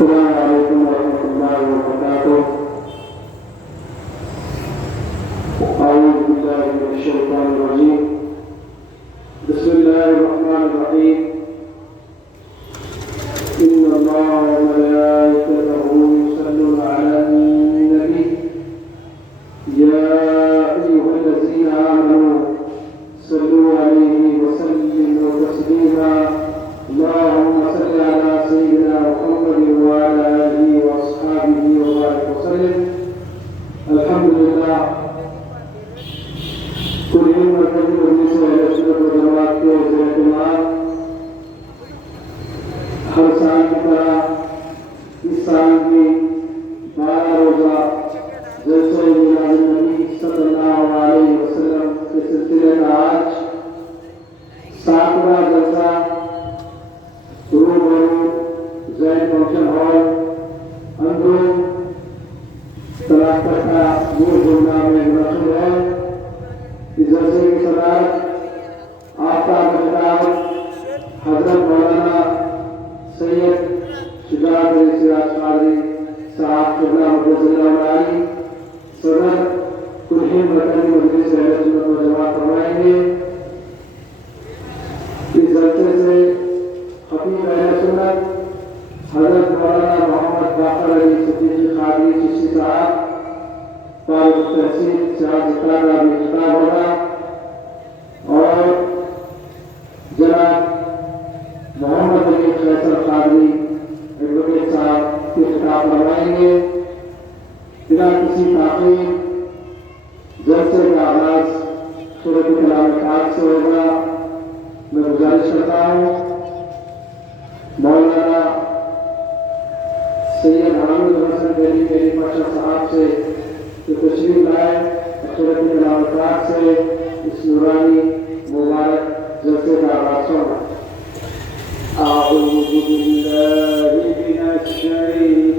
अस्सलामु अलैकुम वरहमतुल्लाहि वबरकातुह। अऊज़ु बिल्लाहि मिनश शैतानिर रजीम। बिस्मिल्लाहिर रहमानिर रहीम। इन्नल्लाहा व मलाइकतहु युसल्लूना अलन नबी या अय्युहल्लज़ीना आमनू सल्लू अलैहि व सल्लिमू तस्लीमा। अल्लाहुम्मा सल्लि अला सय्यिदिना मुहम्मद व अला आलिहि व अस्हाबिहि व बारिक व सल्लिम। अल्हम्दुलिल्लाह। कुल मरकज़ी मजलिस अहले सुन्नत व जमात के ज़ेर-ए-इत्तेमाम हर साल की तरह इस साल भी 12 रोज़ा जलसा मिलाद नबी सल्लल्लाहु अलैहि वसल्लम के सिलसिले का आज 7वां जलसा रूबरू ज़ैन फंक्शन हॉल अंदरूम तलाक़त का नूर जुमना में मुनक़िद है। इस जलसे की सदारत आफ्ताब ख़िताब हज़रत मौलाना सैयद शुजाअत सिराज क़ाज़ी साहब क़िबला मुक़द्दस अली सदर कुल मरकज़ी मजलिस अहले सुन्नत व जमात फरमाएंगे। इस जलसे से खतीब अहले सुन्नत हज़रत मौलाना मोहम्मद बाक़र अली सिद्दीक़ी क़ादरी चिश्ती साहब तालिब तहसील सिराजुद्दौला का भी खिताब होगा और जनाब मोहम्मद अली फैसल क़ादरी एडवोकेट साहब के खिताब फरमाएंगे। बिना किसी ताक़ीद जलसे का आगाज़ सूरत कलाम पाक से होगा। मैं गुजारिश करता हूँ मौलाना सैयद हामिद हसन बेली मेरी पाशा साहब से कि तशरीफ लाए सूरत कलाम पाक से इस नूरानी मुबारक जलसे का आगाज़ होगा। أعوذ بالله من الشيطان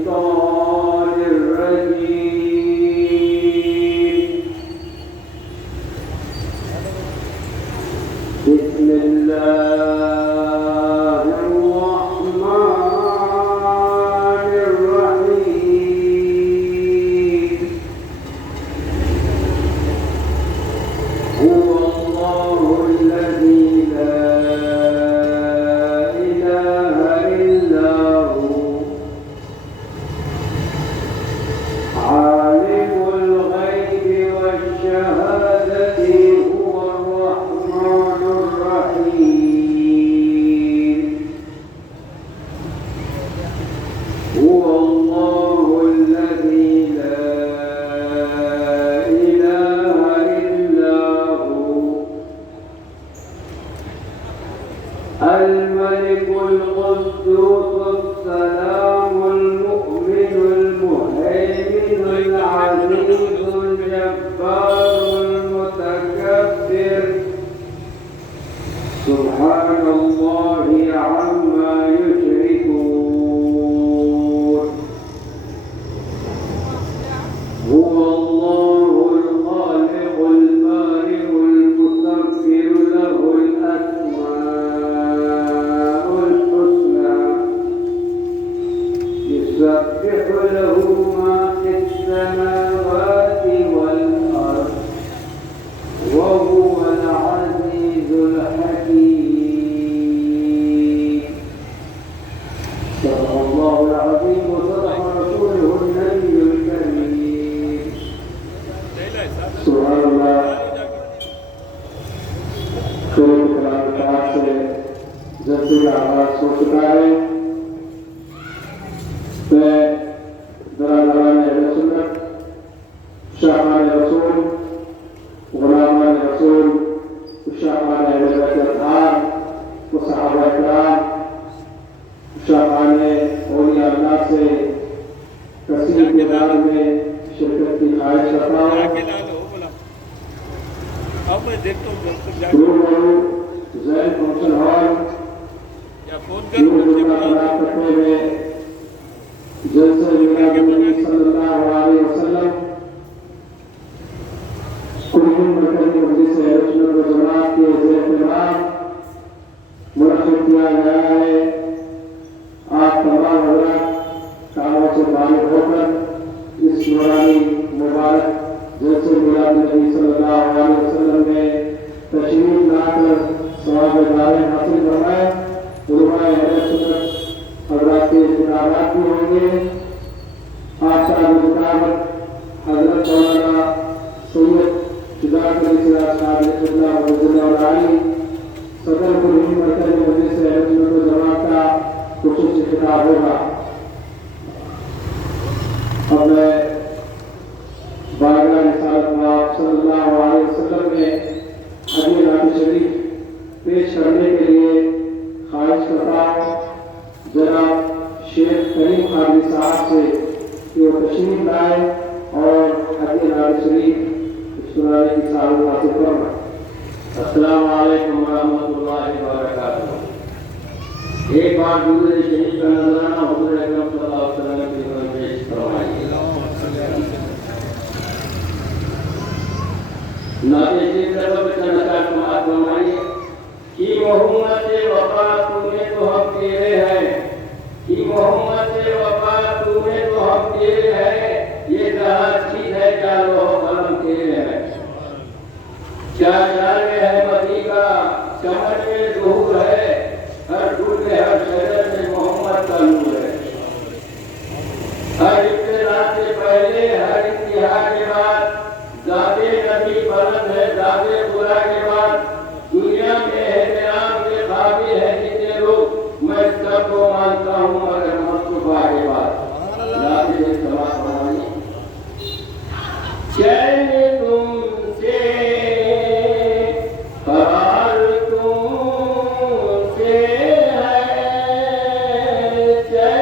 الرجيم بسم الله الرحمن الرحيم هو الله الذي لا الملك القدوس السلام المؤمن المهيمن العزيز الجبار المتكبر سبحان الله عما يشركون هو الله الخالق البارئ المصور له الأسماء يسبح له ما في السماوات والأرض وهو العزيز الحكيم. صدق الله العظيم وصدق رسوله النبي الكريم. सुभान अल्लाह। सूरत कलाम पाक से जलसे का आगाज़ हो चुका है। मैं दराज़ान अहले सुन्नत शाहान रसूल गुलामान रसूल शाहान अहले बैत अत्हार व सहाबा इकराम शाहान औलिया अल्लाह से कसीर किरदार में शिरकत की ख्वाहिश करता हूँ। ज़ैन फंक्शन हॉल करते हुए जलसे मिलाद नबी सल्लल्लाहु अलैहि वसल्लम कुल मरकज़ी मजलिस अहले सुन्नत व जमात के ज़ेर-ए-इत्तेमाम मुनक़िद किया गया है। आप तमाम हज़रात अलैहि वसल्लम ने तशरीफ लाकर सवाब-ए-दारें हासिल फरमाए। उलमाए अहले सुन्नत हज़रात के खिताबात भी होंगे। आसाद किताबत हज़रत मौलाना सैयद शुजात अली सिराज साहब रहमतुल्लाह वज़ल्लम अलैहि सदर कुल मरकज़ मजलिस अहले सुन्नत व जमात का खुसूसी खिताब होगा। अब मैं बारगाह रिसालत पाक सल्लल्लाहु अलैहि वसल्लम में हदीय नात शरीफ पेश करने के लिए ख्वाहिश करता हूँ जनाब शेख करीम खादी साहब से कि वो तशरीफ लाए और हदीय नात शरीफ सुनाने की साहब हासिल फरमाएं। अस्सलाम वालेकुम रहमतुल्लाहि व बरकातुहू। एक बार दुरूद शरीफ का नजराना हुज़ूर अकरम सल्लल्लाहु अलैहि वसल्लम की खिदमत में पेश फरमाइए। नाते शरीफ का नकाश समाअत फरमाइए कि मोहम्मद से वफा तूने तो हम तेरे हैं, कि मोहम्मद से वफा तूने तो हम तेरे हैं, ये जहां चीज है क्या लोह कलम तेरे हैं। क्या जान में है मदी का चमन में ज़हूर है, हर फूल में हर शजर में मोहम्मद का नूर है। हर इब्तिदा से पहले हर इंतहा के बाद ज़ाते नबी बुलंद है, ज़ाते खुदा के बाद दुनिया में एहतराम के काबिल है जितने लोग, मैं सबको मानता हूँ मगर मुस्तफा के बाद। ज़ाते समा फरमाइए चैन तुमसे करार तुमसे है, चैन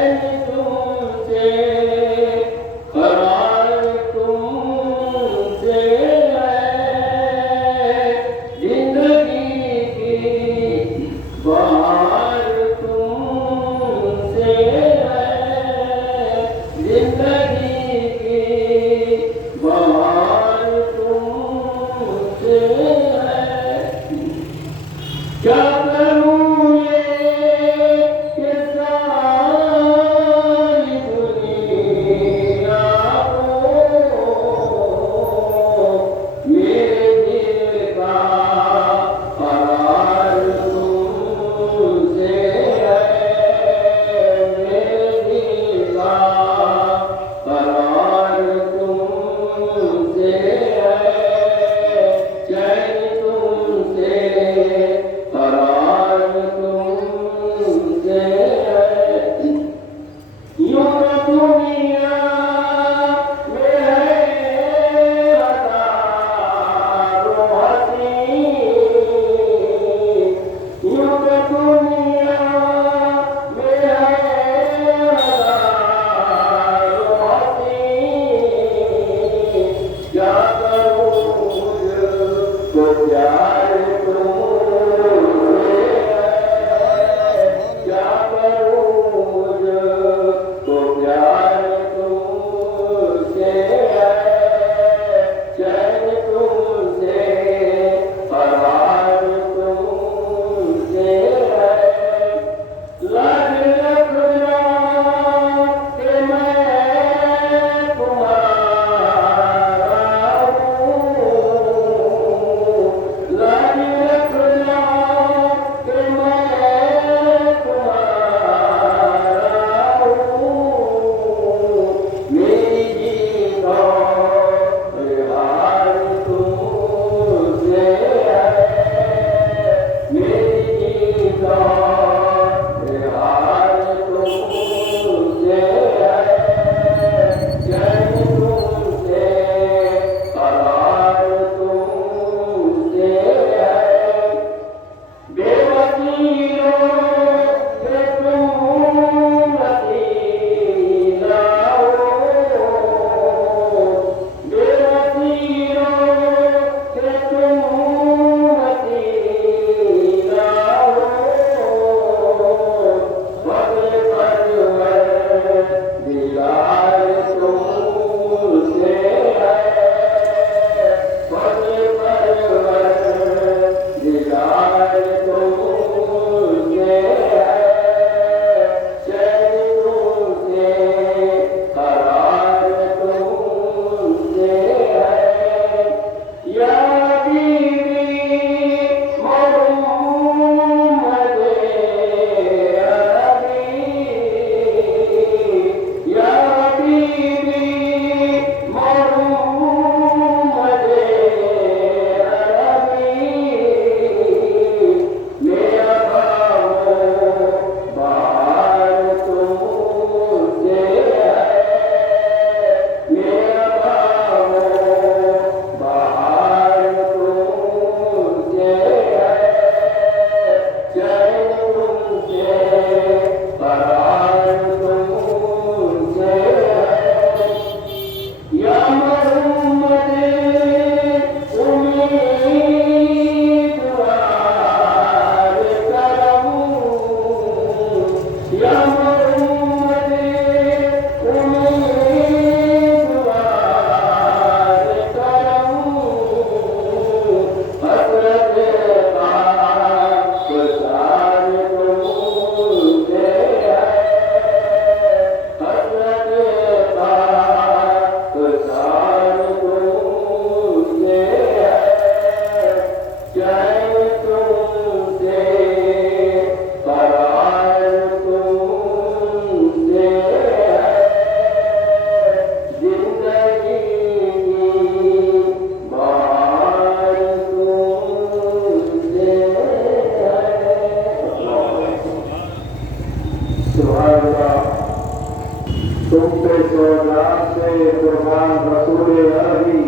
तुम पे सौगात से कुर्बान रसूल अरबी,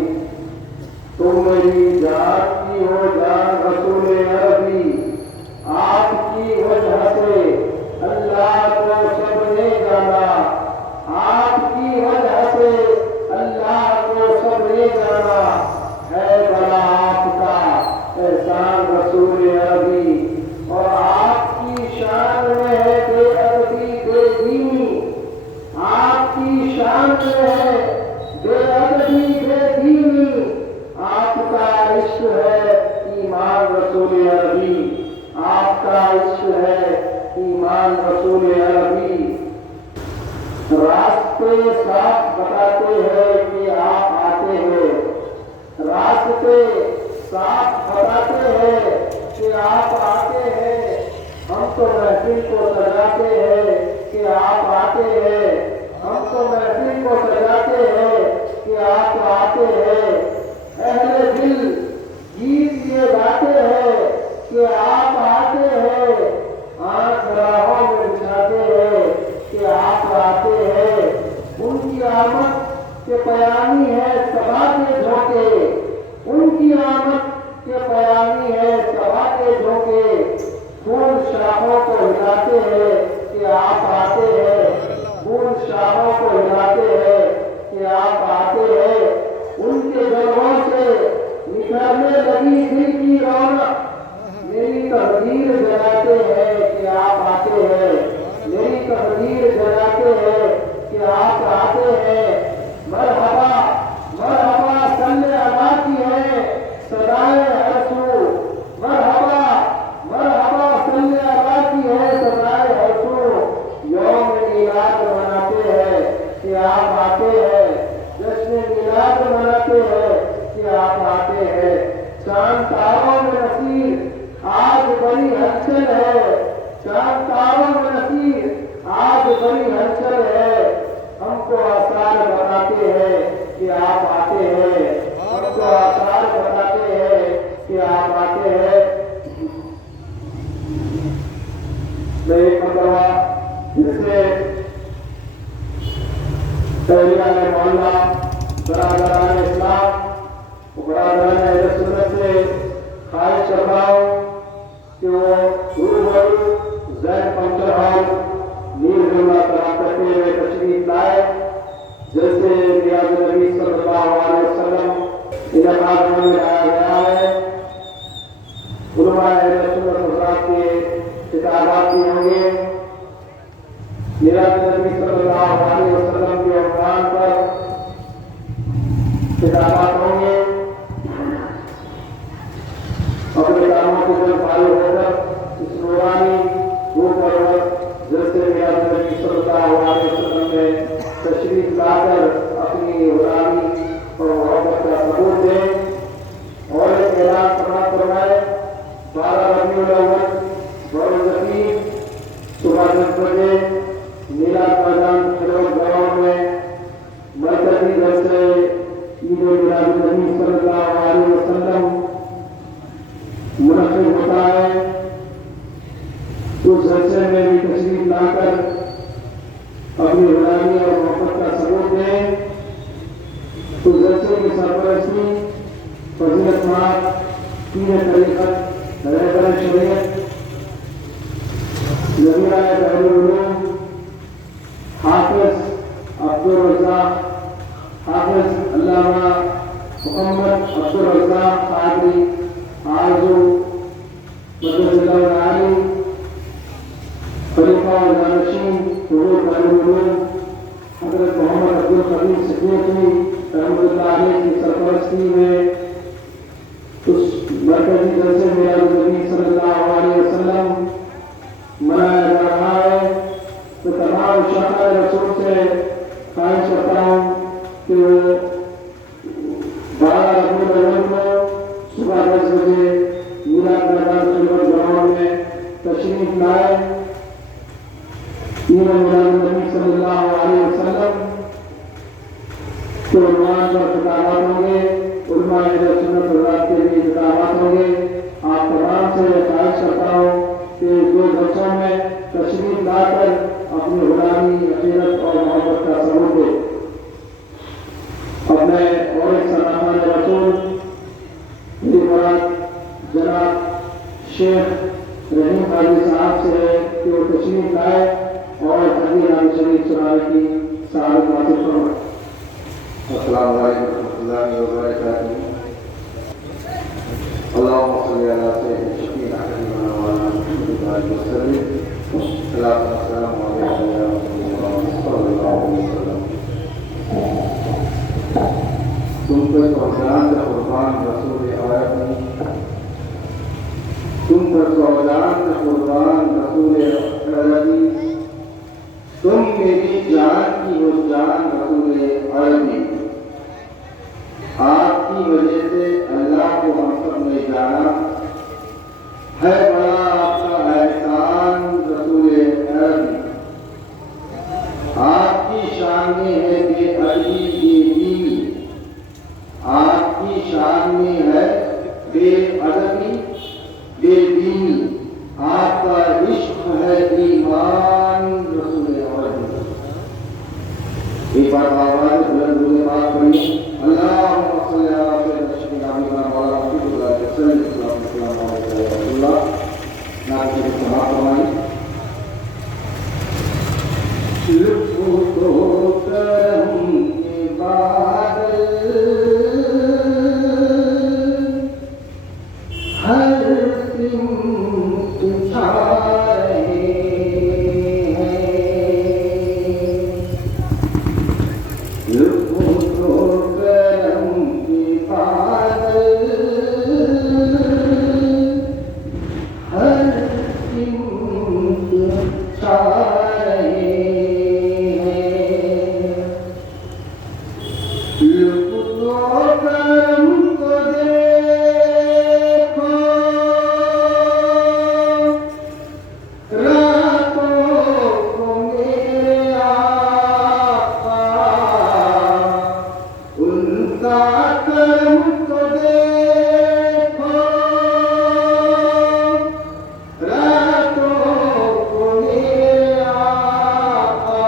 तुम मेरी जान की हो जान रसूल अरबी, आपकी वजह से अल्लाह को सबने जाना, आपकी वजह से अल्लाह को सबने जाना, है बड़ा आपका एहसान रसूल अरबी। और आपकी शान में है बेअदबी बेदीनी, आपकी शान में है बेअदबी बेदीनी, आपका इश्क है ईमान रसूल अरबी, आपका इश्क है ईमान रसूल अरबी। रास्ते साफ बताते हैं कि आप आते हैं, रास्ते साफ बताते हैं कि आप आते हैं, हम तो महफिल को सजाते हैं कि आप आते हैं, हम तो महफिल को सजाते हैं कि आप आते हैं। अहले दिल गीत ये गाते हैं कि आप आते हैं, आंख राहों में बिछाते हैं कि आप आते हैं। उनकी आमद के पयामी है सभा के झोंके, उनकी आमद के पयामी है सभा के झोंके, फूल शाखों को हिलाते हैं कि आप आते हैं, फूल शाखों को हिलाते हैं कि आप आते हैं। उनके जलवों से निखरने लगी दिल की रौनक, मेरी तकदीर जगाते हैं कि आप आते हैं, मेरी तकदीर जगाते हैं कि आप आते हैं। मरहबा मरहबा सल्ले अला की है सदाए हर सू, मरहबा मरहबा सल्ले अला की है सदाए हर सू। यौम मीलाद मनाते हैं कि आप आते हैं, जश्न मीलाद मनाते हैं कि आप आते हैं। चांद तारों में नसीर आज बड़ी हलचल है, चांद तारों में नसीर आज बड़ी हलचल है। हमको आसार बताते हैं कि आप आते हैं, हमको आसार बताते हैं कि आप आते हैं। मैं एक मरतबा जिससे तहरीर मोहल्ला बरादरान इस्लाम बरादरान अहले सुन्नत से ख्वाहिश कर रहा हूँ कि वो रूबरू जैन पंक्चर हॉल नील जुमला तलाश करते हुए तशरीफ लाए, जैसे रियाज नबी सल्लल्लाहु अलैहि वसल्लम इलाकात में लाया गया है। उलमा अहले सुन्नत हज़रात के किताबात भी होंगे, रियाज नबी सल्लल्लाहु अलैहि वसल्लम के उन्वान पर किताबात होंगे। अपने कामों को जब फारिग होकर इस नूरानी रूप और जैसे रियाज नबी सल्लल्लाहु अलैहि वसल्लम में तशरीफ लाकर अपनी गुलामी और मोहब्बत का सबूत दें और एक ऐलान फरमाए 12 रबीउल अव्वल बरोज़ सुबह 10 बजे मिलाद मैदान फिरोज ग्राउंड में मरकजी जलसे ईद मिलाद नबी सल्लल्लाहु अलैहि वसल्लम मुनक़्क़िद होता है। उस जलसे में भी तशरीफ लाकर अपनी गुलामी और मोहब्बत का सबूत दें। उस जलसे की सरपरस्ती फजीलतमाद पीर तरीक़त रहबर शरीयत ज़मीरा तहरीर उलूम हाफ़िज़ अब्दुल रज़्ज़ाक़ हाफ़िज़ अल्लामा मोहम्मद अब्दुल रज़्ज़ाक़ क़ादरी आरज़ू मदरसतुल आली खलीफा और जानशीन हुज़ूर तहरीर उलूम हज़रत मोहम्मद अब्दुल क़दीर सिद्दीक़ी रहमतुल्लाह अलैह की सरपरस्ती में उस मरकजी जलसे मिलाद नबी सल्लल्लाहु अलैहि वसल्लम मनाया जा रहा है। तो तमाम शाखा रसूल से ख्वाहिश करता हूँ कि वो 12 रबीउल अव्वल को सुबह 10 बजे मिलाद मैदान फिरोज ग्राउंड में तशरीफ लाए। ईद मिलाद नबी सल्लल्लाहु अलैहि वसल्लम के उन्वान पर खिताबात होंगे, उलमा अहले सुन्नत हज़रात के भी खिताबात होंगे। आप तमाम से ख्वाहिश करता हूँ कि दो जलसों में तशरीफ लाकर अपनी गुलामी अकीदत और मोहब्बत का सबूत शेख रहीम काजी साहब से है कि वो तशरीफ लाए और हदीरान शरीफ सुनाने की सआदत हासिल फरमाए। अस्सलामु अलैकुम रहमतुल्लाहि व बरकातुहू। अल्लाहुम्मा सल्लि अला सय्यिदिना हबीबिना व अला मुहम्मद व सल्लिम। सल्लल्लाहु अलैहि वसल्लम। तुम पर सौदान कुर्बान रसूल आरबी, तुम पर सौदान कुर्बान रसूल अरबी, तुम मेरी जान की हो जान रसूल अरबी। आपकी वजह से अल्लाह को हम सब ने जाना है, बड़ा आपका एहसान रसूल अरबी। आपकी शान में है बेअदबी बेदीनी, आपकी शान में है बेअदबी बेदीनी, आपका इश्क है ईमान रसूल अरबी। एक बार आवाज बुलंद बोले बात पढ़ी, अल्लाहुम्मा सल्लि अला सय्यिदिना हबीबिना व अला मुहम्मद व सल्लिम। नाम से समाप्त फरमाई। लुत्फ़ तो करम के बादल हर सिमत छा रहे हैं। लुत्फ़ तो करम के बादल हर सिमत छा रहे हैं। लुत्फ़ तो करम को देखो रातों को मेरे आका, उनका करम को देखो रातों को मेरे आका।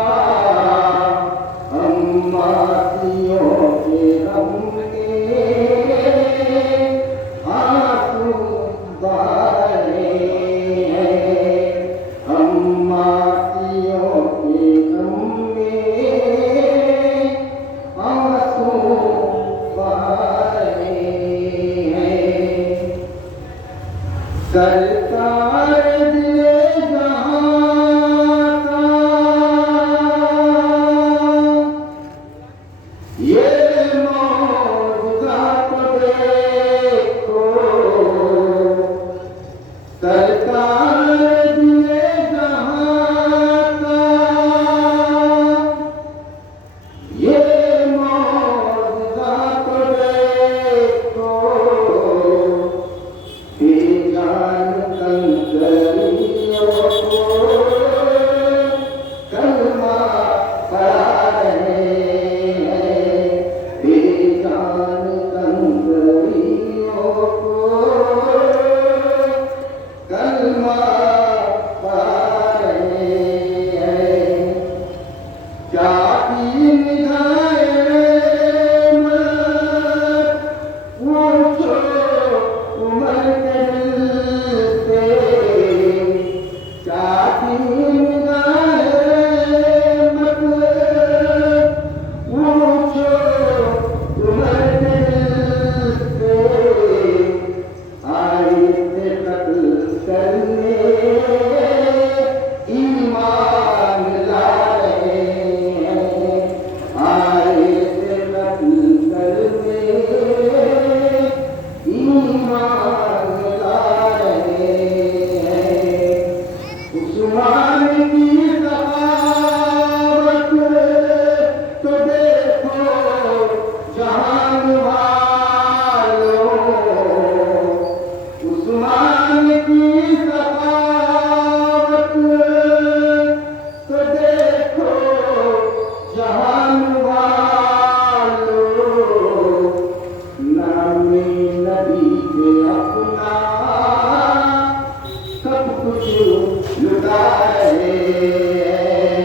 अम्मातियों के गम के आंसू बहे हैं, अम्मातियों के गम में आंसू बहे हैं। सरकार दिले जहां का ये मौजूदा को देखो, सरकार दिले जहां का ये मौजूदा को देखो। बेजान कंकरियों को कलमा पढ़ा रहे हैं, बेजान कंकरियों को कलमा पढ़ा रहे हैं। क्या दीन गाए पूछो उमर के दिल से, क्या दीन गाए पूछो उमर के दिल से। आए थे कत्ल करने ईमान ला रहे हैं, आए थे कत्ल करने ईमान ला रहे हैं। उस्मान की सखावत तो देखो जहान वालों, उस्मान की सखावत तो देखो जहान वालों। नामे नबी पे अपना सब कुछ लुटा रहे हैं,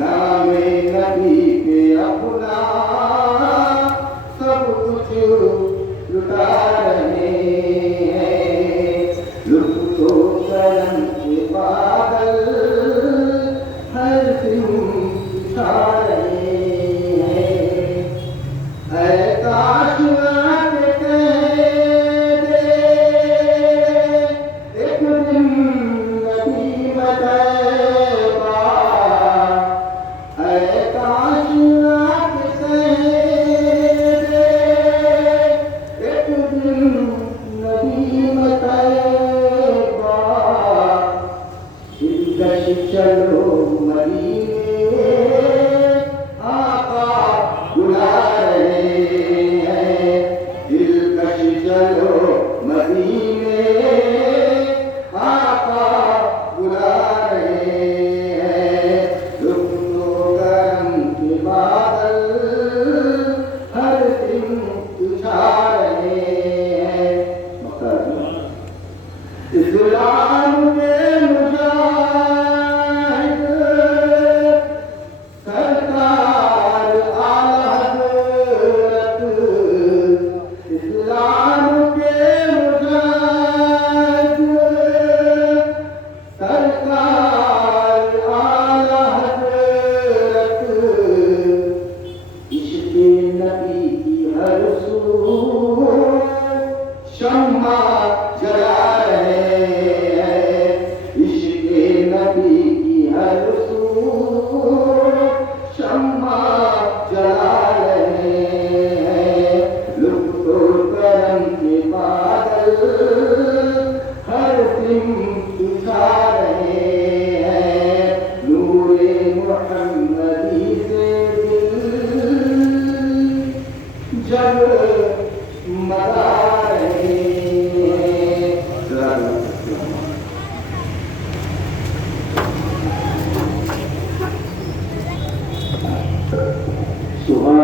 नामे नबी पे अपना सब कुछ लुटा रहे हैं। लुत्फ़ तो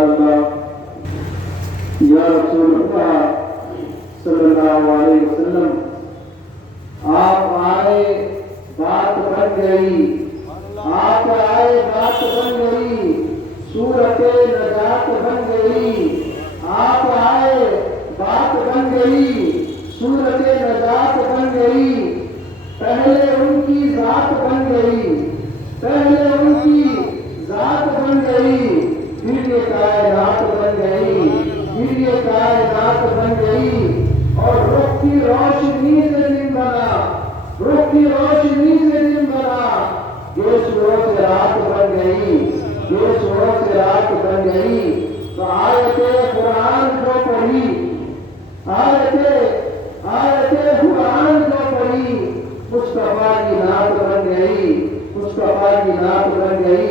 अल्लाह या रसूलुल्लाह सल्लल्लाहु अलैहि वसल्लम, आप आए बात बन गई, आप आए बात बन गई, सूरते नजात बन गई, आप आए बात बन गई, सूरते नजात बन गई। पहले उनकी जात बन गई, पहले उनकी जात बन गई, फिर ये कायनात बन गई, फिर ये कायनात बन गई। और रुख की रोशनी से दिन बना, रुख की रोशनी से दिन बना, ये सूरज से रात बन गई, ये सूरज से रात बन गई। तो आयते कुरान जो पढ़ी, आयते कुरान जो पढ़ी, मुस्तफा की नात बन गई, मुस्तफा की नात बन गई।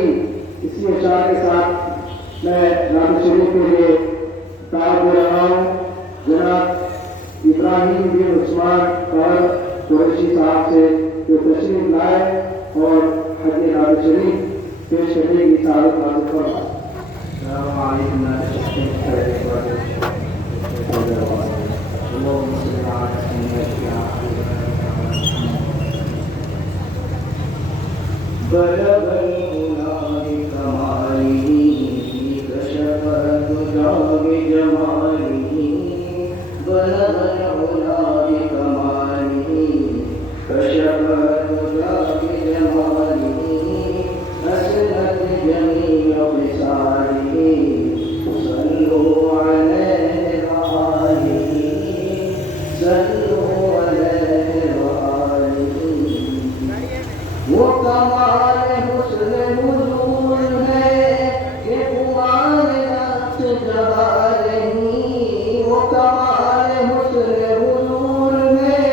इसी इशारे के साथ मैं नाम शरीफ के लिए ताब दे रहा हूँ। जनाब इब्राहिम बिन उस्मान और कुरैशी साहब से जो तशरीफ लाए और हज नाम शरीफ पेश करने की सादत हासिल फरमाए। वो कमाल हुस्न हुजूर है कि कुमार नक्श जवार नहीं। वो कमाल हुस्न हुजूर है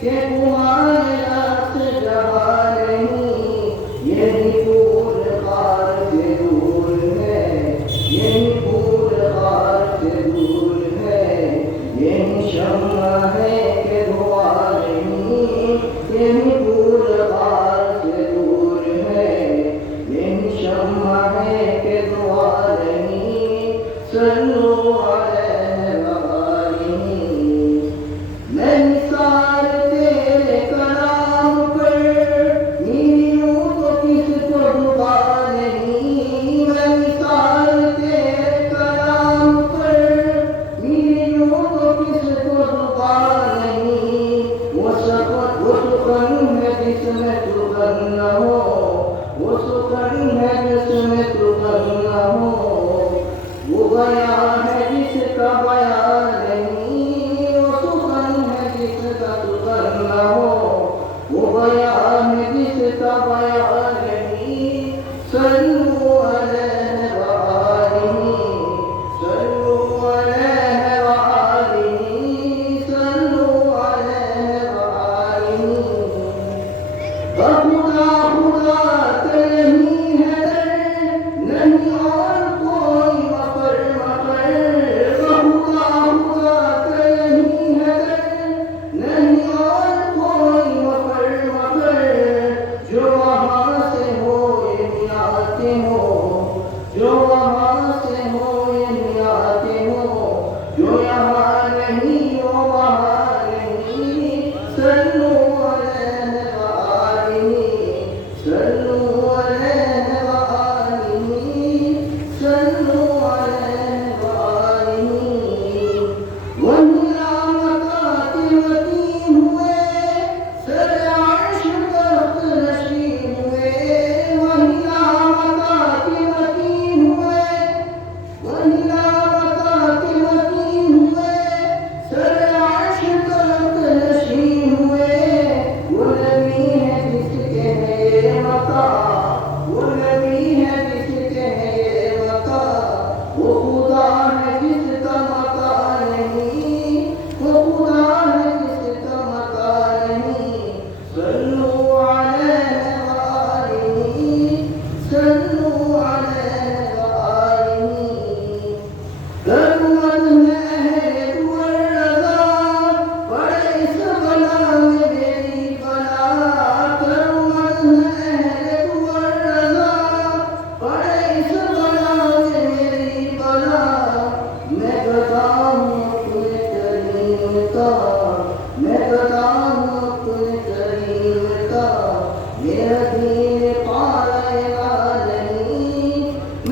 कि कुमार नक्श जवार नहीं। यही फूल खार से दूर है, यही फूल खार से दूर है। यही शम्मा है कि धुआं नहीं, यही फूल खार से दूर है। यही शम्मा है कि धुआं नहीं, सल्लू अलैहि वसल्लम। मैं निसार तेरे कलाम पर, मेरी यूं तो किसको दुआ नहीं। मैं निसार तेरे कलाम पर, मेरी यूं तो किसको दुआ नहीं। वो सुकन है जिसमें सुकन न हो, वो सुकन है जिसमें सुकन न हो। वो गया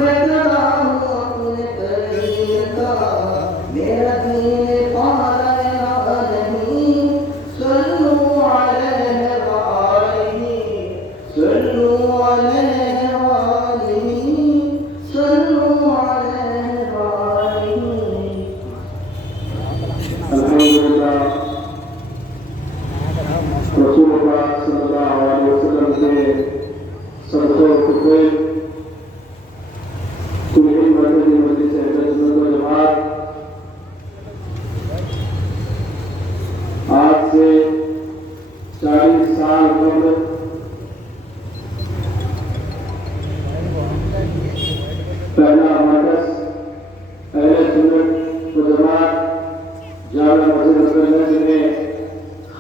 मैं खड़ा हूँ अपने तरीक़ का, मेरा दीन पारा नहीं, सल्लू अलैहि व आलिही, सल्लू अलैहि व आलिही, सल्लू अलैहि व आलिही। अल्हम्दुलिल्लाह रसूलुल्लाह सल्लल्लाहु अलैहि वसल्लम के सदक़े खुतबे कुल्ली मरकज़ी मजलिस अहले सुन्नत व जमात आज से 40 साल कबल पहला मरकज़ अहले सुन्नत व जमात जामा मस्जिद नबवी में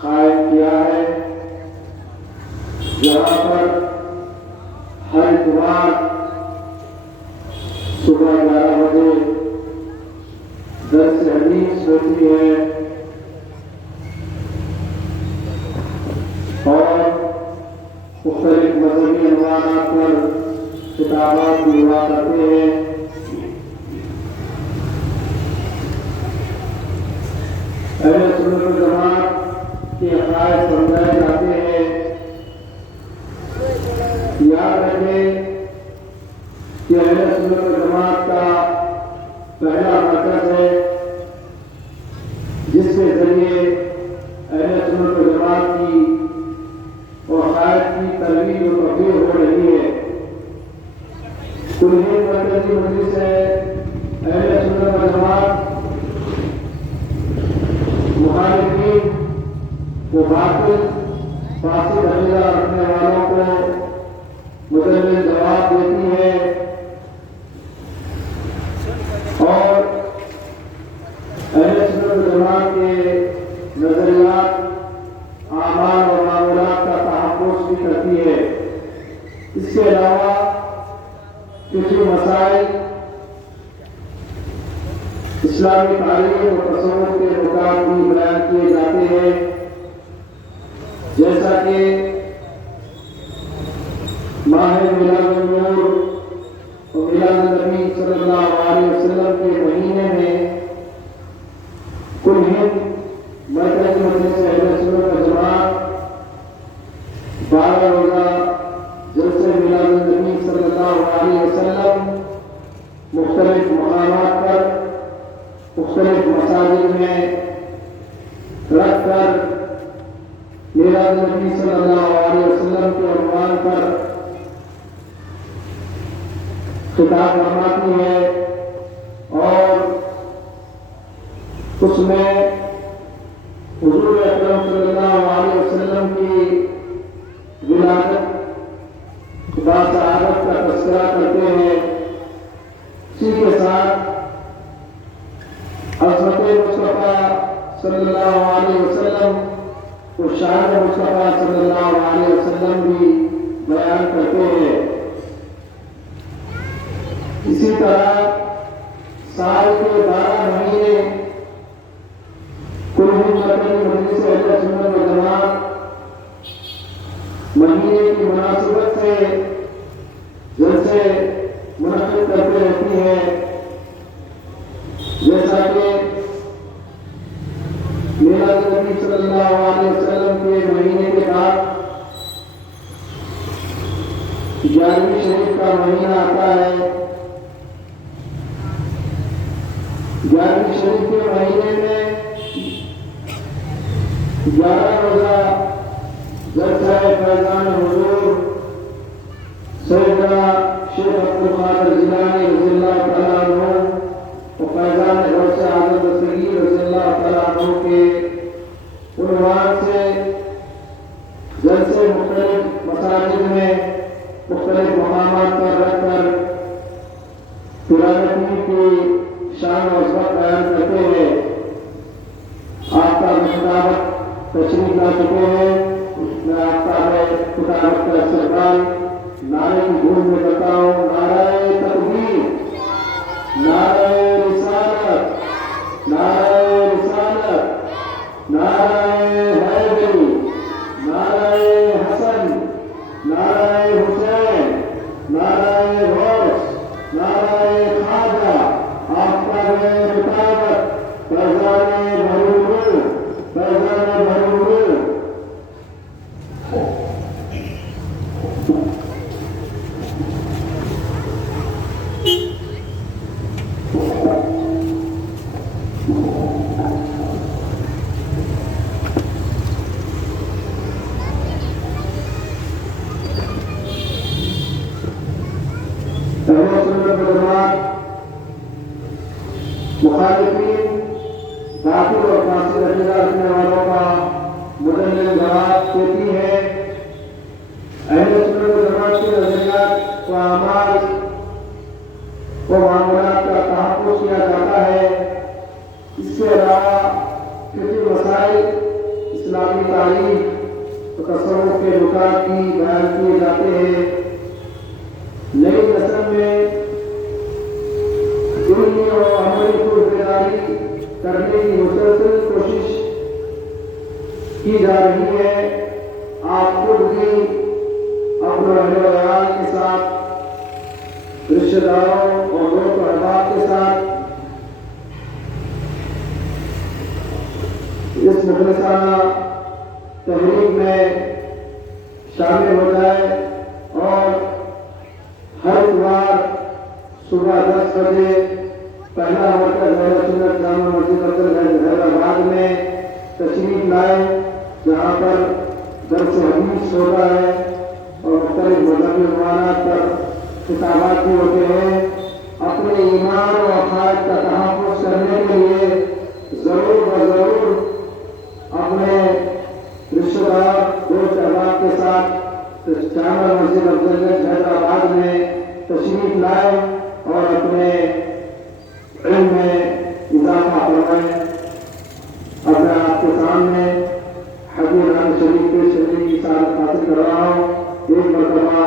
कायम किया है, जहाँ पर हर इतवार सुबह 11 बजे दर्स हदीस होती है और मुख्तलिफ मज़हबी अनवानात पर किताबात भी हुआ करते हैं। अहले सुन्नत व जमात के अक़ायद समझाए जाते हैं। याद रखें कि अहले सुन्नत व जमात का पहला मरकज़ है जिसके जरिए अहले सुन्नत व जमात की और अक़ायद की तरवीज और तब्दील हो रही है। कुल्ली मरकज़ी मजलिस है अहले सुन्नत व जमात मुखालिफीन वो बातिल फासिद अक़ीदा रखने वालों को मुदल्लिल जवाब देती है और अहले सुन्नत व जमात के नज़रियात, आमाल और मामूलात का तहफ़्फ़ुज़ भी करती है। इसके अलावा कुछ मसाइल इस्लामी तारीख़ और तसव्वुफ़ के मुताबिक भी बयान किए जाते हैं, जैसा कि माह मिलादुन्नूर और मिलादुन्नबी सल्लल्लाहु अलैहि वसल्लम के महीने में कुल्ली मरकज़ी मजलिस अहले सुन्नत व जमात 12 रोज़ा जलसे मिलादुन्नबी सल्लल्लाहु अलैहि वसल्लम मुख्तलिफ मकामात पर मुख्तलिफ मसाजिद में रख कर मिलादुन्नबी सल्लल्लाहु अलैहि वसल्लम के उन्वान पर खिताब फरमाती है और उसमें हुजूर अकरम सल्लल्लाहु अलैहि वसल्लम की विलादत बासआदत का तज़किरा करते हैं। इसी के साथ हज़रत मुस्तफ़ा सल्लल्लाहु अलैहि वसल्लम और शान मुस्तफ़ा सल्लल्लाहु अलैहि वसल्लम भी बयान करते हैं। इसी तरह साल के 12 महीने कुल्ली मरकज़ी मजलिस अहले सुन्नत व जमात महीने की मुनासिबत से जलसे मुनक़्क़िद करते रहती है, जैसा कि मिलादुन्नबी सल्लल्लाहु अलैहि वसल्लम के महीने के बाद 11वीं शरीफ का महीना आता है। 11वीं शरीफ के महीने में 11 रोज़ा जलसा फैज़ान हुज़ूर सैयदना शेख अब्दुल क़ादिर जिलानी रज़ियल्लाहु तआला अन्हु और फैज़ान गौसे आज़म दस्तगीर रज़ियल्लाहु तआला अन्हु के उन्वान से जलसे मुख्तलिफ मसाजिद में मुख्तलिफ मकामात पर रखकर कुरान की शान और अज़मत बयान करते हैं। आपका मुताबिक तशरीफ ला चुके हैं। मैं आपका मुताबिक का सरकार नारे की गूंज में बताऊं, नारे तकबीर, नारे रिसालत, नारे रिसालत, नारे हैदरी, नारे हसन, नारे हुसैन, नारे गौस, नारे फैजाने भरूर फैजाने भरूर मुखालिफिन दाखिल और फांसी रखने वालों का मुदल्लिल जवाब देती है। अहले सुन्नत व जमात की नजरियात व अमाल व मामलात का तहफ़्फ़ुज़ किया जाता है। इसके अलावा फिक़ही मसाइल, इस्लामी तारीख व तसव्वुफ़ के नुकात भी बयान किए जाते हैं। नई नस्ल में दीनी और अमली फौजदारी करने की मुसलसल कोशिश की जा रही है। आप खुद भी अपने अहल के साथ, रिश्तेदारों और दोस्त अहबाब के साथ इस मुखलिसाना तहरीक में शामिल हो जाए और हर बार सुबह 10 बजे पहला मरकज़ अहले सुन्नत जामा मस्जिद अफजल हैदराबाद में तशरीफ लाए, जहाँ पर दर्स हदीस होता है और मुख्तलिफ मज़हबी मौज़ूआत पर खिताबात भी होते हैं। अपने ईमान और अक़ाइद का तहफ़्फ़ुज़ करने के लिए ज़रूर व ज़रूर अपने रिश्तेदार दोस्त अहबाब के साथ जामा मस्जिद अफजल हैदराबाद में तशरीफ लाए और अपने इल्म में इजाफा फरमाएं। अपने आपके सामने हदीस कुरान शरीफ पेश करने की सादत हासिल कर रहा हूँ। एक मरतबा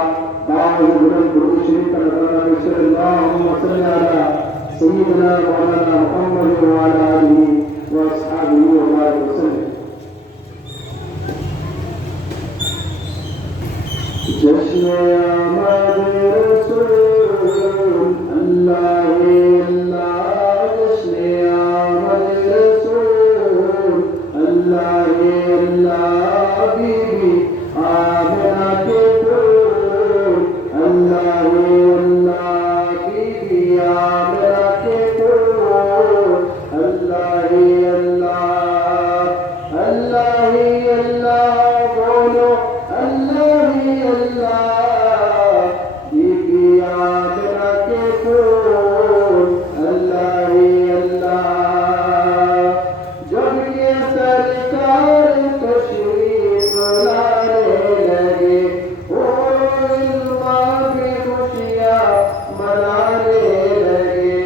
बावजूद दुरूद शरीफ का नज़राना पेश कर अल्लाहुम्मा सल्ली अला सय्यिदिना मौलाना मुहम्मद व अला आलिहि व अस्हाबिहि व बारिक वसल्लम। जश्न आमद रसूल अल्लाह अल्लाह, जश्न आमद रसूल अल्लाह अल्लाह, बीबी आमिना के फूल अल्लाह अल्लाह, बीबी आमिना के फूल अल्लाह अल्लाह, अल्लाह अल्लाह बोलो अल्लाह अल्लाह, बीबी आमिना के फूल अल्लाह अल्लाह। जब ये सरकार तशरीफ लाने लगे, ओ इल्मा की खुशियाँ मनाने लगे,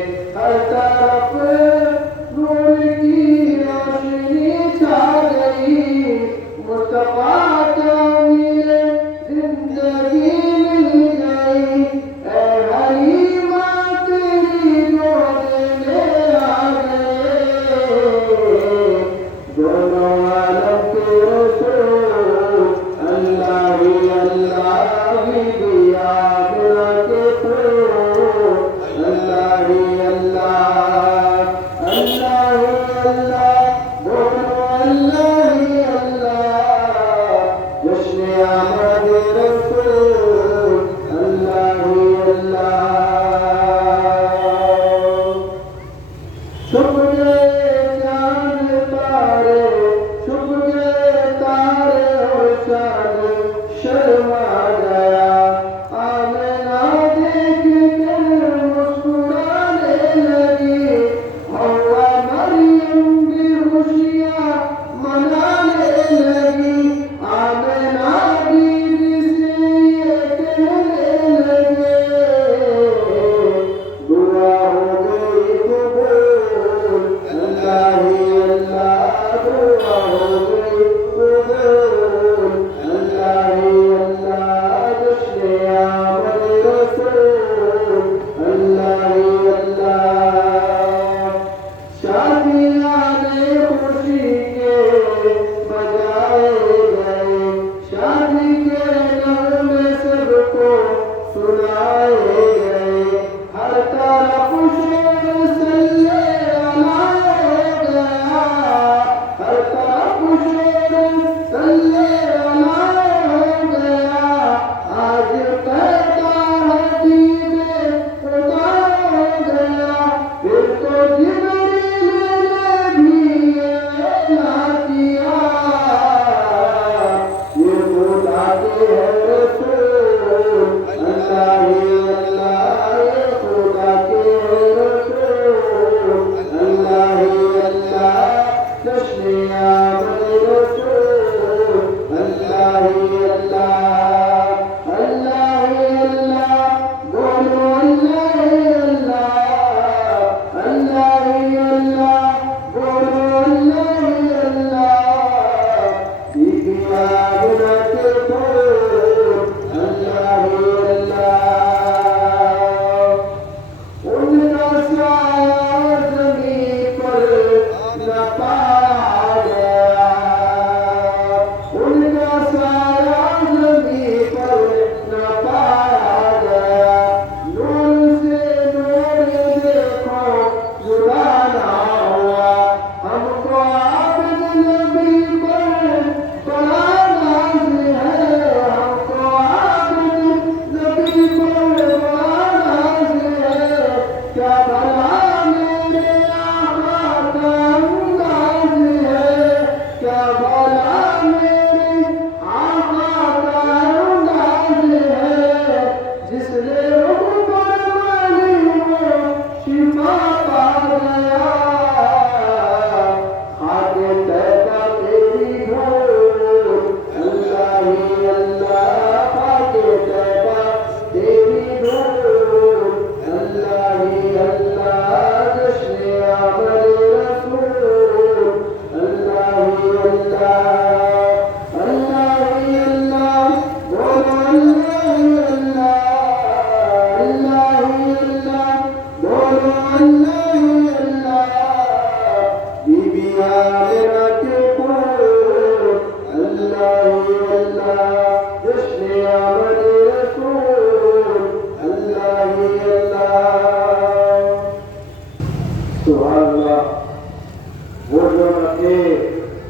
वो जो न थे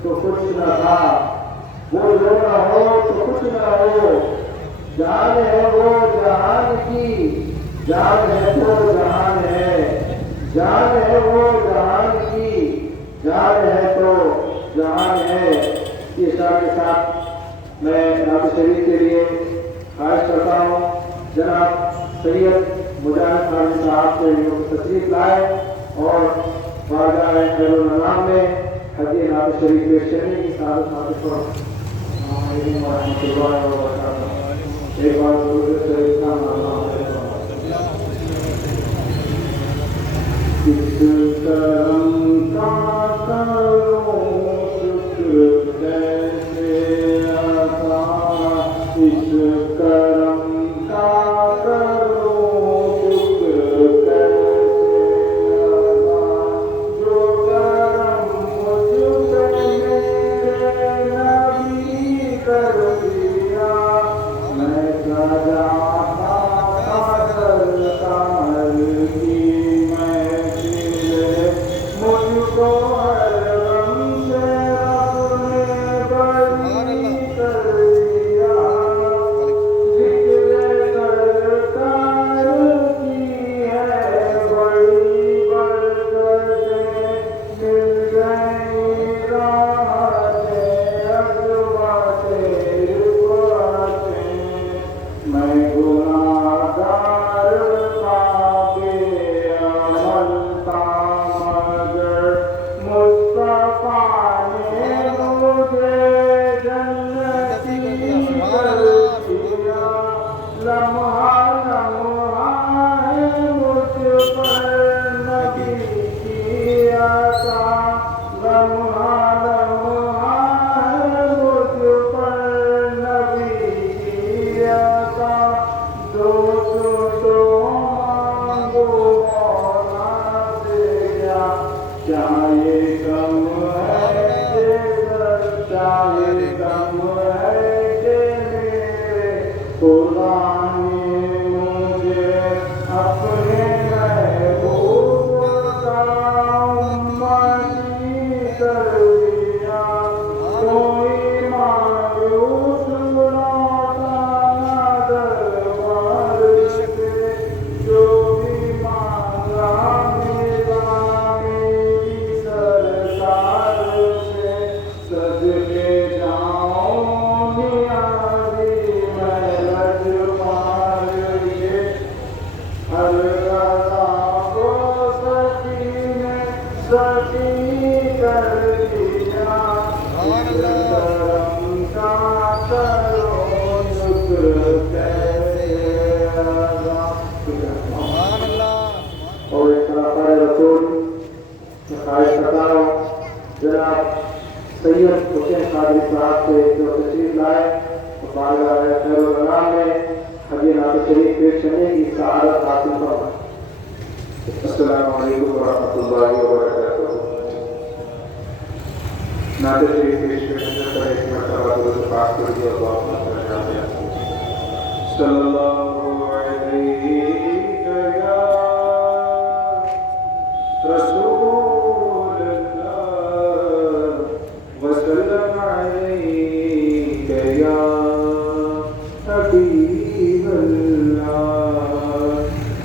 तो कुछ न था, वो जो न हो तो कुछ न हो। जान है वो जहान की, जान है तो जहान है, जान है वो जहान की, जान है तो जहान है। ये शान के साथ मैं नात शरीफ के लिए ख्वाहिश करता हूँ जनाब सैयद मुजाहिद खान साहब से तशरीफ लाए और बारगाह खैरुल अनाम में हदीए नात शरीफ पेश करने की सादत हासिल करो। एक बार दुरूद शरीफ का नाम इस करम का करो शुक्र कैसे अता, इस करम का करो शुक्र कैसे अता, जो करम मुझ पे मेरे नबी कर दिया, मैं सदा मुझको हर गम से अपने बरी कर दिया, जिक्र सरकार की है बड़ी बरकतें, मिल गई राहतें अज़मातें रुबातें, मैं गुनाहगार था बेअमल था मगर मुस्तफा ने मुझे जन्नती कर दिया, लम्हा लम्हा है मुझ पर नबी की अता, लम्हा लम्हा है मुझ पर नबी की अता, जो तो मांगो मौला देगा, चाहे कम है जे चाहे कम है जे मेरे खुदा ने मुझे अपने महबूब का उम्मती कर दिया, कोई मायूस लौटा ना दरबार से, जो भी मांगा मिला मेरी सरकार से, सजके जाऊं नियाज़ी मैं लजपाल ये, हर रज़ा को सकीने सकी कर दिया, करम का करो शुक्र कैसे अदा। और इस तरह रसूल मैं ख्वाहिश करता हूँ जनाब सैयद हुसैन कादरी साहब से जो तशरीफ लाए तो बारगाह खैरुल अनाम में हदीए नात शरीफ पेश करने की सआदत हासिल फरमाएं। अस्सलामु अलैकुम व रहमतुल्लाहि व बरकातुहू। नात शरीफ पेश करने से पहले एक मरतबा दुरूद पाक पढ़िए और दुआ करें। सल्लल्लाहु अलैहि रसूल अल्लाह वसल्लम अलैका या हबीब अल्लाह,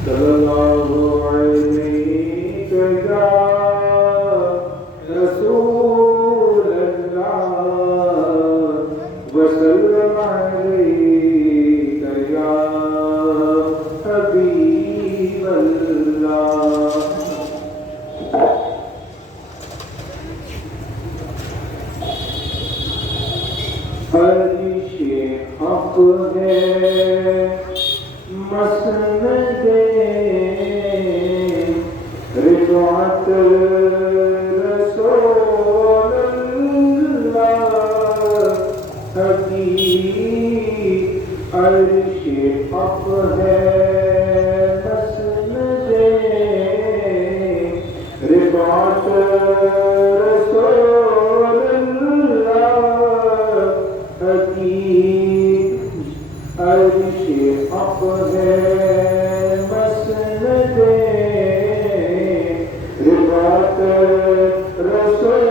सल्लल्लाहु अलैका या रसूल अल्लाह वसल्लम अलैका या हबीब अल्लाह। हक है मसनदे रिबात रसूलुल्लाह हकीक अर्शे हक है मसनदे रिबात रसूलुल्लाह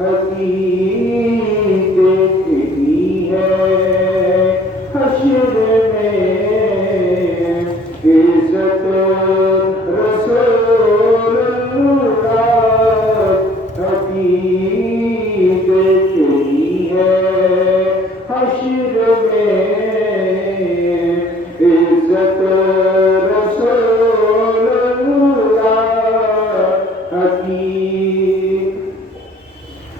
हकीक देखती है हश्र में इज्जत रसूलुल्लाह हकीक देखती है हश्र में इज्जत रसूलुल्लाह हकीक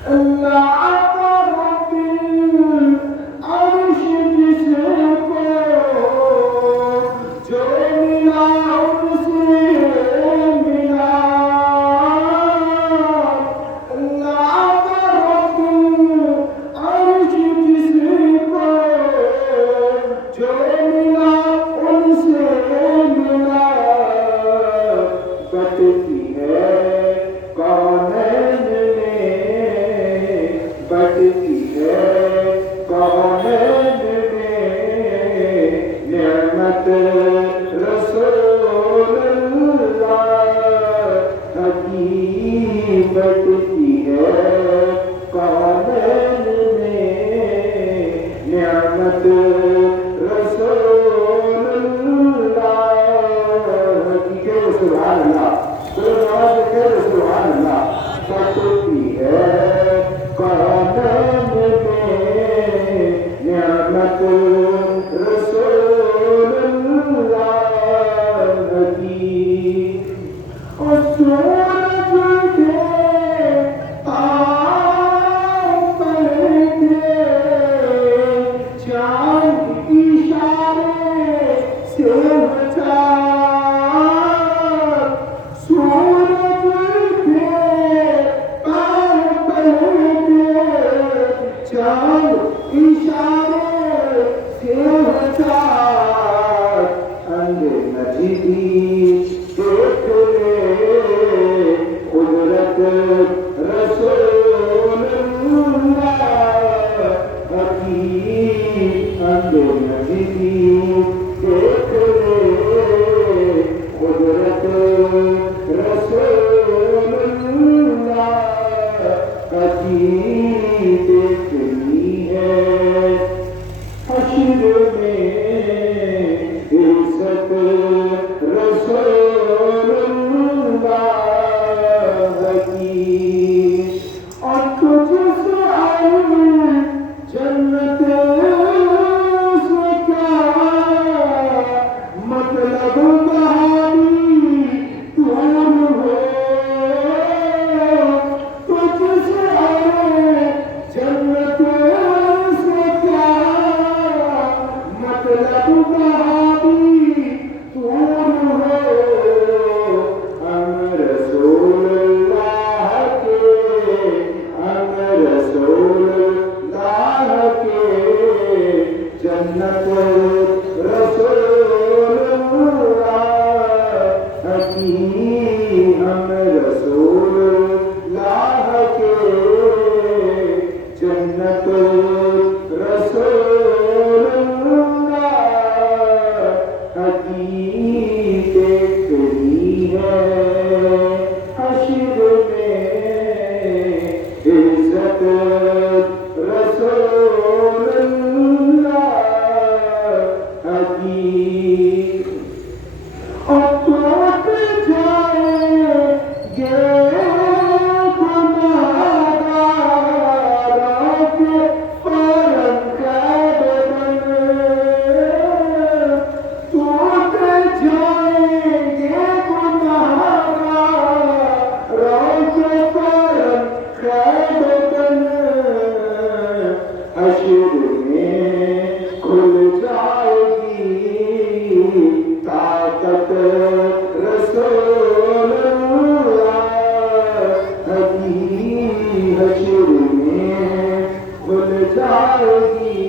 अल्लाह का रब्बिल अर्श जिसको जो मिला उनसे मिला अल्लाह का रब्बिल अर्श जिसको जो मिला उनसे मिला बटती है कौनैन में बटती है कौनैन में नेमत रसूलुल्लाह हकीक बटती है कौनैन में नेमत रसूलुल्लाह हकीक सुभान अल्लाह सुभान अल्लाह बटती है कौनैन में नेमत रसूलुल्लाह हकीक और सूरज के ताप के चांद इशारे से बचा सूरज के ताप के चांद इशारे से बचा अंधे नजीदी देख ले कुदरत रसूलुल्लाह हकीक अंधे नजीदी देख ले कुदरत रसूलुल्लाह हकीक देखती है हश्र में इज्जत रसूलुल्लाह हकीक और तुझसे आई जन्नत से क्या मतलब कहानी दूर हो तुझसे आई जन्नत से क्या मतलब कहानी दूर हो हम रसूलुल्लाह के हम रसूलुल्लाह के जन्नत रसूलुल्लाह हकीक हम रसूलुल्लाह के जन्नत रसूलुल्लाह हकीक देखती है हश्र में इज्जत रसूलुल्लाह हकीक और टूट जाएंगे गुनाहगारों के फौरन कैद बन टूट जाएंगे गुनाहगारों के फौरन कैद बन हश्र में खुल जाएगी ताकत रसूलुल्लाह हकीक हश्र में खुल जाएगी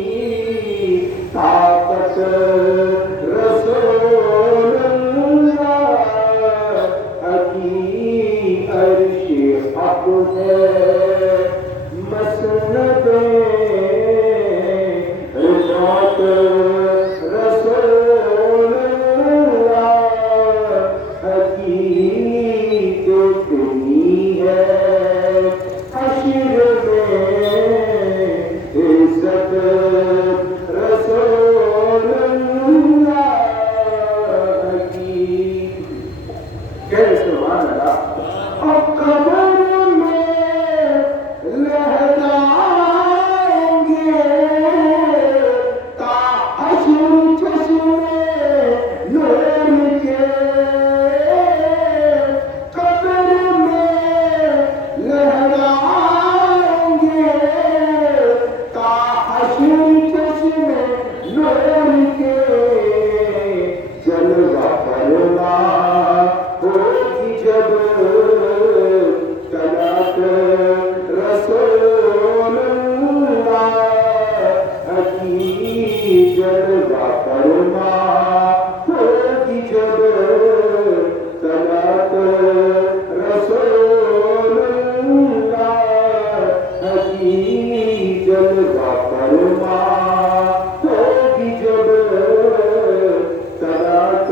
कह सुभान अल्लाह। और कब्र में लहराएंगे ताहशुर चश्मे नूर के, कब्र में लहराएंगे ताहशुर चश्मे नूर के, जलवा फरमा होगी जब तलक रसूलुल्लाह की, जलवा फरमा होगी जब तलक रसूलुल्लाह की, जलवा फरमा होगी जब तलक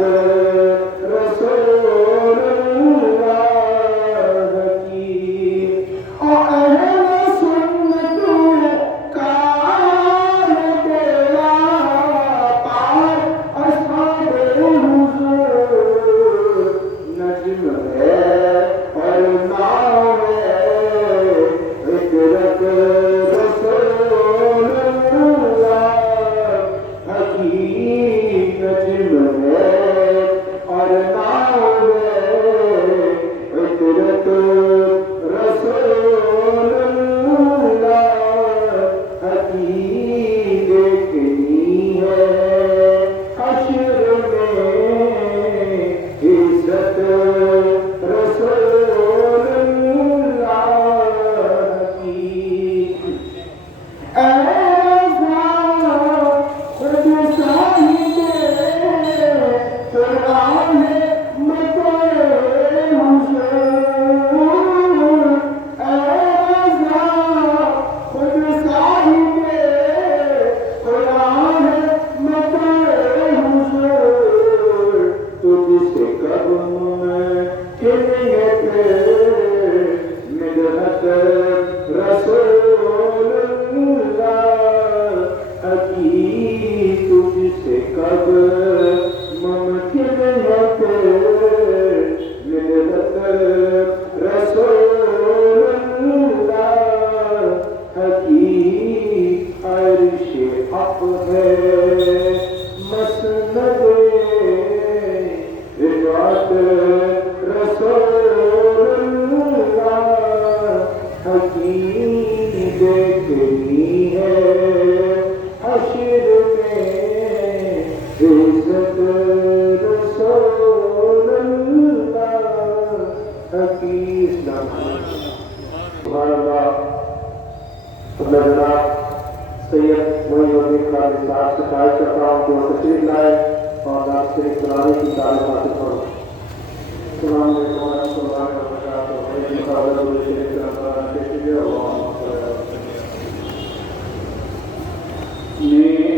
मेरे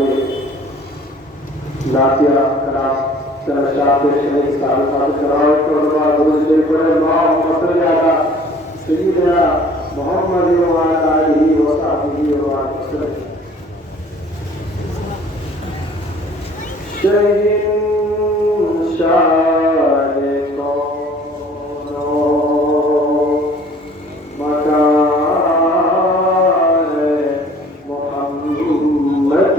के नातिया कलाम चलशाह के शहीद साहब कराओ तो बाबा रोज के पड़े मां मसल जाता सैयदना मोहम्मद व आलिहि व सहाबिहि व वसल्लम शहंशाह कौनो मकान मोहम्मद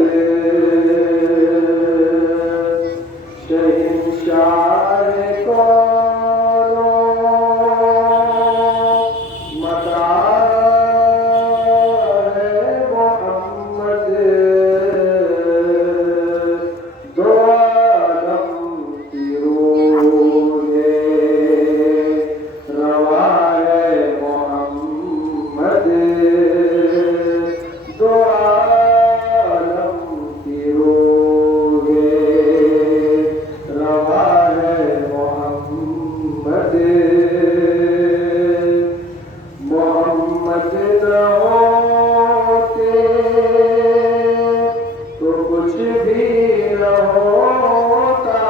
शहंशाह कौनो मकान मोहम्मद दो आलम की रूहे रवा है मोहम्मद दो आलम की रूहे रवा है मोहम्मद मोहम्मद न होते तो कुछ भी न होता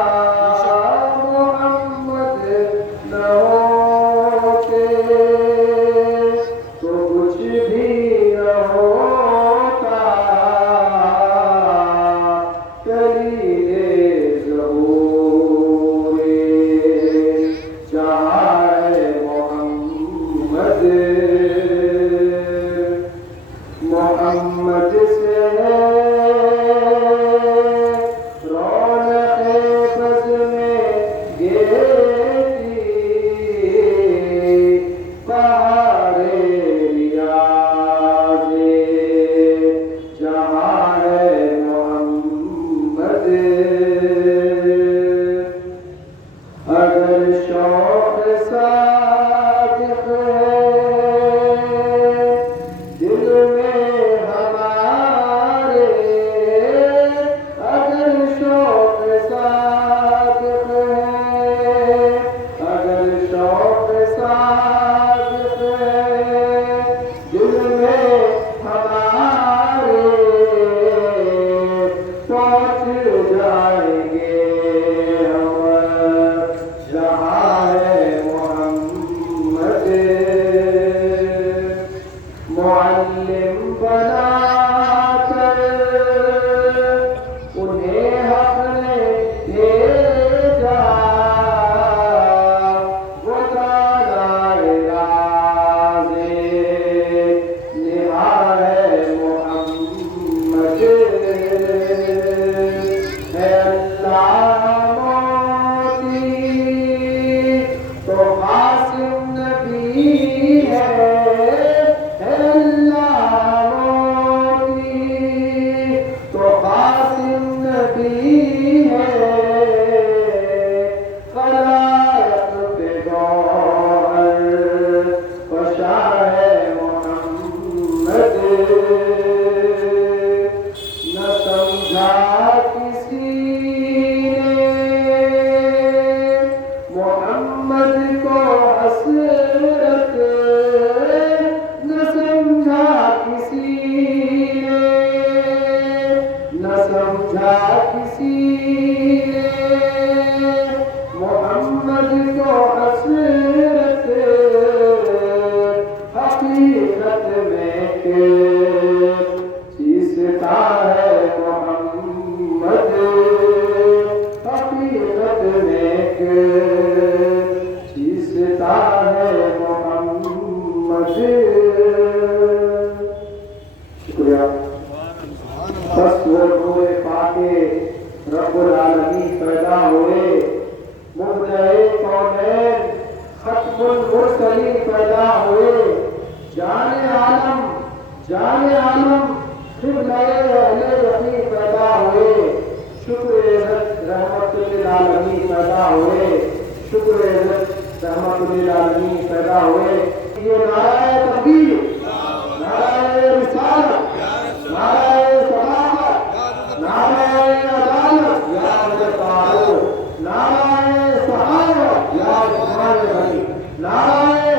मोहम्मद न होते तो कुछ भी न होता करीने ज़हूरे जहाँ है मोहम्मद मोहम्मद से है रौनक़े बज़ में गिरती बहारे रियाज़े जहाँ है मोहम्मद अगर शौक़ सादिक़ है दिल में हमारे अगर शौक़ सादिक़ है अगर शौक़ सादिक़ है दिल में हमारे पहुँच जाएंगे हम जहाँ है मोहम्मद मुअल्लिम बनाकर उन्हें हक़ ने भेजा वो तालाए राज़े निहा है मोहम्मद है अल्लाह मोती तो कासिम नबी है अल्लाह मोती तो कासिम नबी है खलायत पे गौहर फशा है मोहम्मद न समझा किसी ने मोहम्मद को हसरत न समझा किसी ने न समझा किसी ने मोहम्मद को हसरत हकीकत में के चीज़ता है मोहम्मद हकीकत में के चीज़ता है मोहम्मद शुक्रिया बस वो रोए पाके रब्बुल आलमीन पैदा हुए मुबदए कौनैन खत्मुल मुरसलीन पैदा हुए जाने आलम क़िबला-ए अहले यक़ीन पैदा हुए शुक्र इज़्ज़त रहमतुल आलमीन पैदा हुए शुक्र इज़्ज़त रहमतुल आलमीन पैदा हुए ये नाराए तकबीर नाराए रिसालत नाराए सलामत नाराए अदालत या मुतारो नाराए सहायत या रहमान रहीम नाराए